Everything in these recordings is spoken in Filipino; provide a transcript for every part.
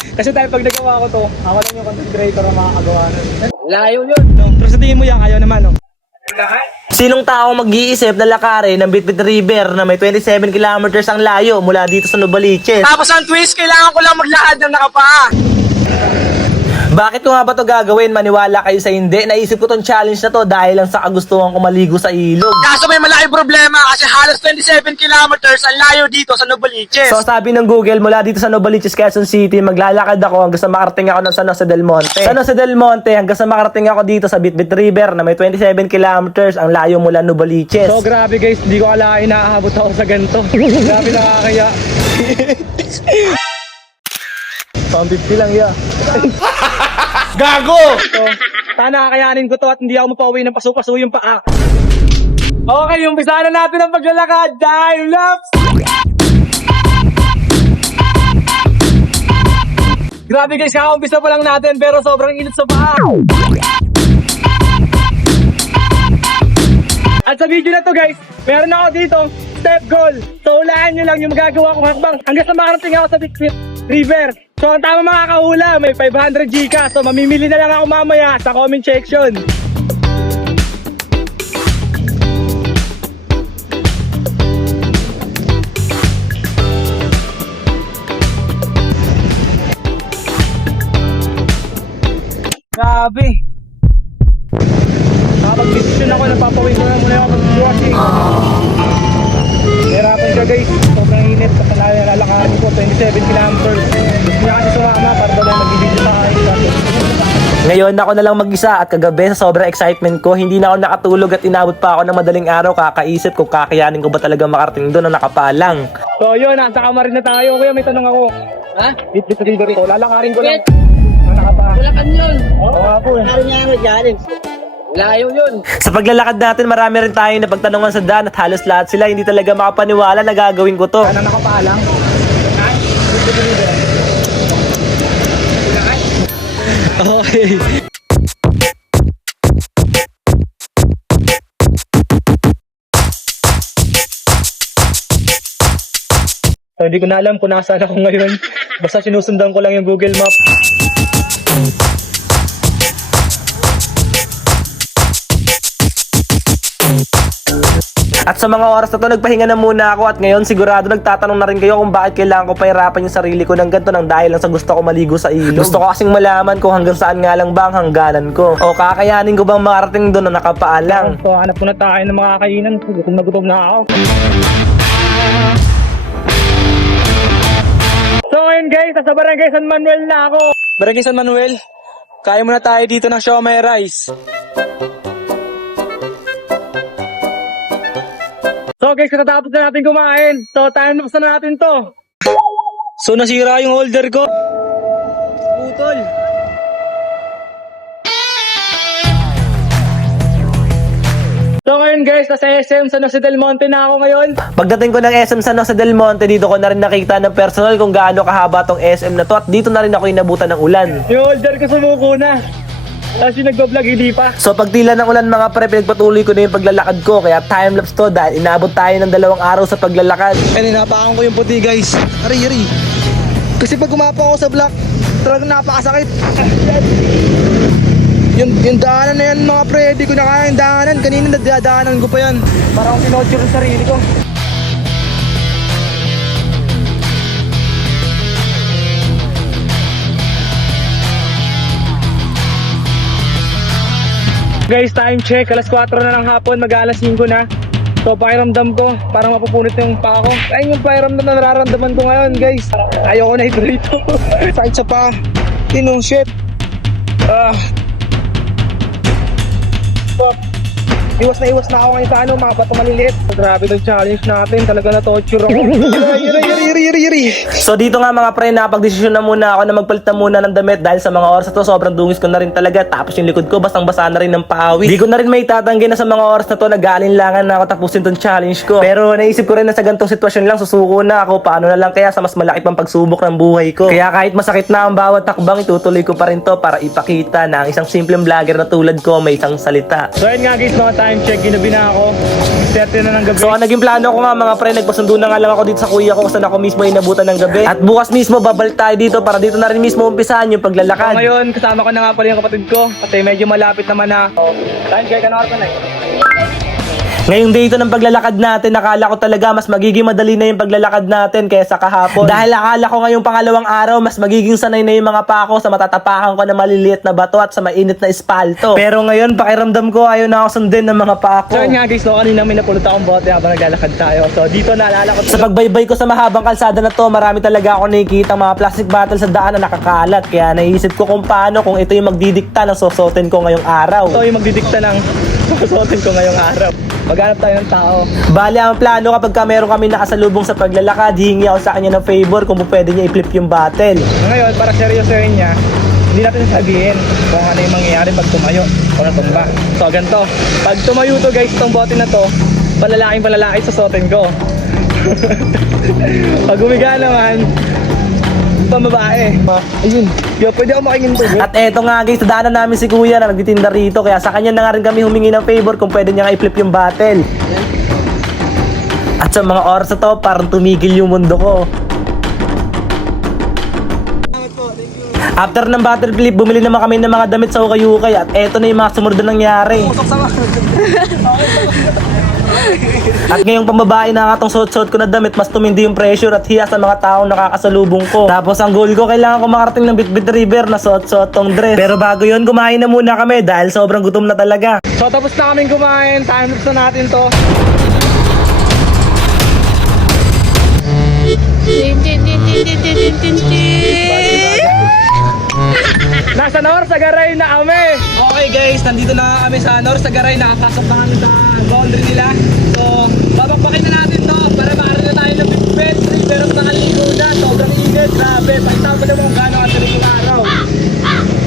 Kasi dahil pag nagawa ko to, ako lang yung content creator na makakagawa nun. Layo yun, no? Pero sa tingin mo yan, ayaw naman, no? Sinong tao mag-iisip na lakarin ng Bitbit River na may 27 kilometers ang layo mula dito sa Novaliches? Tapos ang twist, kailangan ko lang maglakad ng nakapaa. Bakit ko nga ba to gagawin? Maniwala kayo sa hindi. Naisip ko tong challenge na to dahil lang sa kagustuhan ko maligo sa ilog. Kaso may malaking problema kasi halos 27 kilometers ang layo dito sa Novaliches. So sabi ng Google, mula dito sa Novaliches, Quezon City, maglalakad ako hanggang sa makarating ako ng San Jose del Monte. San Jose del Monte hanggang sa makarating ako dito sa Bitbit River na may 27 kilometers ang layo mula Novaliches. So grabe guys, hindi ko akalain na aabot ako sa ganito. Grabe nakakaya. Pang 50 lang ya. Gago! So, sana kakayanin ko to at hindi ako mapauwi ng paso-paso yung paa. Okay, umpisa na natin ang paglalakad. Time lapse! Grabe guys, kakaumpisa pa lang natin pero sobrang init sa paa. At sa video na to guys, meron ako dito step goal. So ulaan nyo lang yung magagawa kong hakbang hanggang sa makarating ako sa Bitbit River. So ang tama mga kahula, may 500 Gcash. So mamimili na lang ako mamaya sa comment section. Grabe. Nakapag-decision ako, napapawin ko na muna ako mag-washing. Hirapan siya guys, sobrang init. Kasi lalakarin ko 27 kilometers. Gusto niya kasi sumama para daw mag-video sa akin. Ngayon ako na lang mag-isa at kagabi sa sobrang excitement ko, hindi na ako nakatulog at inabot pa ako ng madaling araw kakaisip kung kakayanin ko ba talaga makarating doon na nakapalang. So yun, nasa kamarin na tayo. Kuya, may tanong ako. Ha? Bitbit River ko, lalakarin ko lang. Nakapa. Wala ka yun. Oo nga po eh. Ano niya ang challenge? Layo yun. Sa paglalakad natin, marami rin tayong napagtanungan sa daan at halos lahat sila hindi talaga makapaniwala na gagawin ko to. Sana nakapaalang. Okay. So, hindi ko na alam kung nasaan ako ngayon. Basta sinusundan ko lang yung Google Map. At sa mga oras na to, nagpahinga na muna ako at ngayon sigurado nagtatanong na rin kayo kung bakit kailangan ko pahirapan yung sarili ko ng ganito nang dahil lang sa gusto ko maligo sa ilog. Gusto ko kasing malaman kung hanggang saan nga lang ba ang hangganan ko. O kakayanin ko bang makarating doon na nakapaalang. So, hanap muna tayo ng mga kainan. Gutom na ako. So, ngayon guys, sa Barangay San Manuel na ako. Barangay San Manuel, kaya muna tayo dito ng siomai rice. So guys, katatapos na natin kumain. So, time lapse na natin to. So, nasira yung holder ko. Putol. So ngayon guys, nasa SM San Jose del Monte na ako ngayon. Pagdating ko ng SM San Jose del Monte, dito ko na rin nakita ng personal kung gaano kahaba tong SM na to at dito na rin ako inabutan ng ulan. Yung holder ko sumuko na. Tapos yung nagbablog, hindi pa. So pagtila ng ulan mga pre, pinagpatuloy ko na yung paglalakad ko kaya time-lapse to dahil inabot tayo ng 2 araw sa paglalakad. Kaya napakan ko yung puti guys. Ari. Kasi pag umapa ako sa block, talagang napakasakit. Yung daanan na yan mga pre, di ko na kaya yung daanan. Kanina nadadaanan ko pa yan. Parang pinodyo yung sarili ko. Guys, time check. Alas 4 na ng hapon, mag-alas 5 na. So, pakiramdam ko, parang mapupunit yung paa ko. Ayun yung pakiramdam na nararamdaman ko ngayon, guys. Ayoko na ito rito. Sakit sa paa. Shit. Iwas na ako ngayon sa mga bato maliliit. Grabe yung challenge natin. Talaga na-torture ako. Yari. So dito nga mga pre, napag-desisyon na muna ako na magpalit na muna ng damit dahil sa mga oras na to sobrang dungis ko na rin talaga. Tapos yung likod ko basang-basa na rin ng pawis. Di ko na rin may tatanggi na sa mga oras na to nag-aalinlangan na ako tapusin tong challenge ko. Pero naisip ko rin na sa ganitong sitwasyon lang susuko na ako. Paano na lang kaya sa mas malaki pang pagsubok ng buhay ko. Kaya kahit masakit na ang bawat takbang, itutuloy ko pa rin to para ipakita na ang isang simpleng vlogger na tulad ko may isang salita. So ayun nga guys, mga time check, ginabi na ako. 30 na ng gabi. So ang naging plano ko nga mga pre, nagpasundo na nga lang ako dito sa kuya ko kung saan ako mismo inabutan ng gabi. At bukas mismo babalik tayo dito para dito na rin mismo umpisahan yung So paglalakad. ngayon, kasama ko na nga pala yung kapatid ko kasi medyo malapit naman na. Time check, ano oras na eh? Ngayong day ito ng paglalakad natin, akala ko talaga mas magiging madali na yung paglalakad natin kaysa kahapon. Dahil akala ko ngayong pangalawang araw, mas magiging sanay na yung mga pako sa matatapakan ko na maliliit na bato at sa mainit na espalto. Pero ngayon, pakiramdam ko ayaw na ako sundin ng mga pako. So yun nga guys, so kanina may napulot akong bote habang naglalakad tayo. So dito naalala ko Sa pagbaybay ko sa mahabang kalsada na to, marami talaga ako nakikita mga plastic bottle sa daan na nakakalat. Kaya naisip ko kung paano kung ito yung magdidikta ng sosotin ko ngayong araw. So yung magdidikta ng susuotin ko ngayong araw. Maghanap tayo ng tao. Bali, ang plano kapag meron kami nakasalubong sa paglalakad, hihingi ako sa kanya ng favor kung pwede niya i-flip yung bottle. Ngayon, para seryosohin niya, hindi natin sabihin kung ano yung mangyayari pag tumayo o natumba. So ganito, pag tumayo to guys, itong bote na to, palalaki susuotin ko. Pag humiga naman, pambabae. Ayun, yo, pwede ako makingin to. At eto nga guys, daanan namin si kuya na nagtitinda rito. Kaya sa kanya na nga rin kami humingi ng favor kung pwede niya nga i-flip yung bottle. At sa mga oras na to, parang tumigil yung mundo ko. After ng bottle flip, bumili naman kami ng mga damit sa ukay-ukay. At eto na yung mga sumunod na nangyari. At ngayong pambabae na nga tong suot-suot ko na damit, mas tumindi yung pressure at hiya sa mga taong nakakasalubong ko. Tapos ang goal ko, kailangan ko makarating ng Bitbit River na suot-suot tong dress. Pero bago yun, kumain na muna kami dahil sobrang gutom na talaga. So tapos na kaming kumain, time lapse na natin to. Nasa Norsagaray na kami. Okay guys, nandito na kami sa Norsagaray. Nakapasok na kami sa laundry nila. So, babakbakin na natin to para makarating na tayo ng Bitbit River at nakaligo na. Sobrang init, grabe. Pakita mo naman kung gaano katarik yung araw.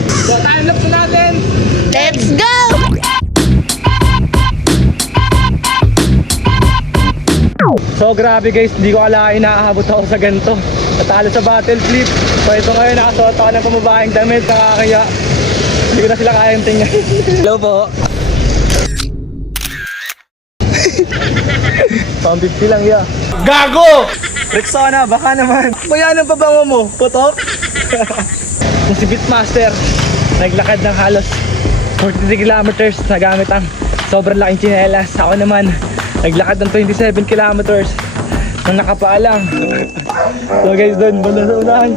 So, time lapse na natin. Let's go! So grabe guys, hindi ko akalain na aabot ako sa ganito. Natalo sa battle flip. So ito ngayon, nakasuot ako ng pamabaeng damit, nakakaya. Hindi ko na sila kayang tingnan. Hello po. 150 lang ya. Gago! Rexona, baka naman. Bayanan pa bango mo, putok. Kung si Beatmaster, naglakad ng halos 43 kilometers na gamit ang sobrang laking tsinelas. Ako naman, naglakad ng 27 kilometers nang nakapaalang. So guys, doon, banda sa unahan.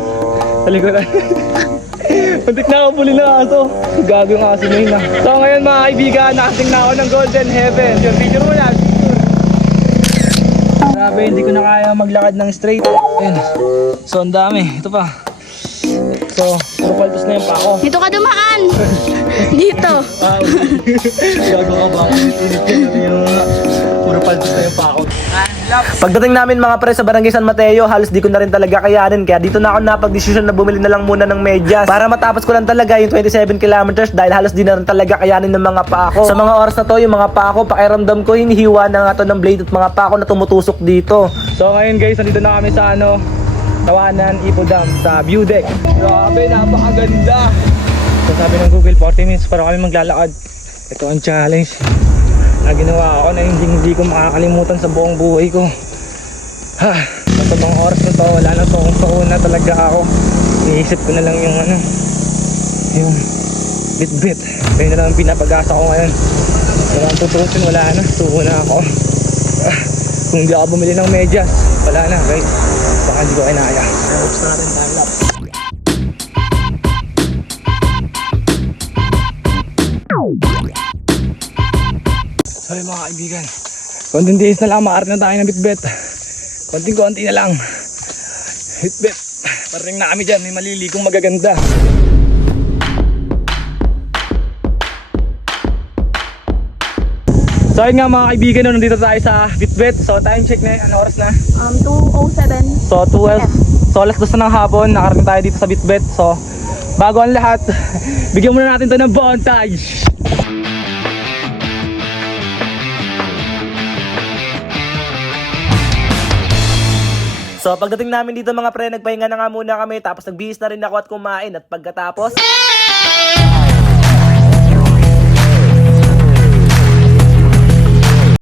Sa likuran. Muntik na ako puli ng aso. Gago yung aso na yun ah. So ngayon mga kaibigan, nakasing na ako ng Golden Heaven. Yung picture mo lang. Grabe, hindi ko na kaya maglakad ng straight. Ayun. So ang dami. Ito pa. So, puro paltos na yung pako. Dito ka dumaan! Dito! Wow. Gago ka ba? Puro paltos na yung pako. Pagdating namin mga pre sa Barangay San Mateo, halos di ko na rin talaga kayanin. Kaya dito na ako napag-desisyon na bumili na lang muna ng medyas para matapos ko lang talaga yung 27 kilometers dahil halos di na rin talaga kayanin ng mga pako. Sa mga oras na to, yung mga pako, pakiramdam ko hinihiwa na nga to ng blade at mga pako na tumutusok dito. So ngayon guys, nandito na kami sa Tawanan Ipo Dam sa view deck. Grabe, napakaganda. So sabi ng Google, 40 minutes para kami maglalakad. Ito ang challenge na ginawa ako na hindi ko makakalimutan sa buong buhay ko. Ha, sa mga oras na to, wala na to. Kung sa una talaga ako, iniisip ko na lang yung bit-bit. Kaya na lang ang pinapag-asa ko ngayon. Pero ang tutusin, wala na. Tuko na ako. Kung hindi ako bumili ng medyas, wala na guys. Baka hindi ko kinaya. Oops natin, time lapse. So yung mga kaibigan, konting days na lang, makarating na tayo ng Bitbit. Konting-konti na lang. Bitbit, parating na kami dyan, may maliligong magaganda. So ayun nga mga kaibigan, nandito tayo sa Bitbit. So time check na, ano oras na? 2:07. So 12, so alas 2 ng hapon, nakarating tayo dito sa Bitbit. So bago ang lahat, bigyan muna natin to ng montage. So pagdating namin dito mga pre, nagpahinga na nga muna kami tapos nagbihis na rin ako at kumain at pagkatapos